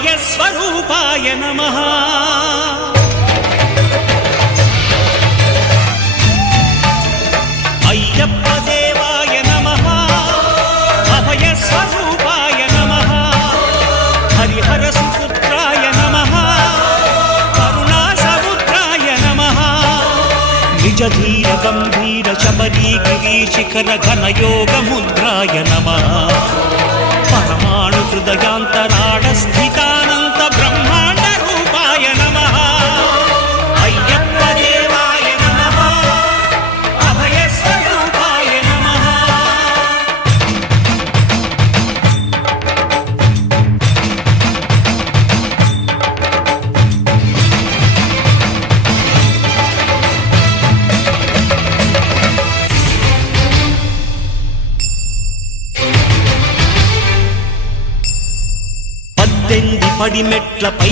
అభయస్వరూపాయ నమః అయ్యప్ప దేవాయ నమః అభయస్వరూపాయ నమః హరిహర సుపుత్రాయ నమః కరుణాసముద్రాయ నమః నిజధీర గంభీర శబరీ గిరీశిఖర ఘనయోగ ముద్రాయ నమః పరమాణు హృదయాంతరాళ స్థితానంత బ్రహ్మాండ రూపాయ నమః అయ్యప్ప దేవాయ నమః అభయస్వరూపాయ నమః పద్దెనిమిది పడిమెట్లపై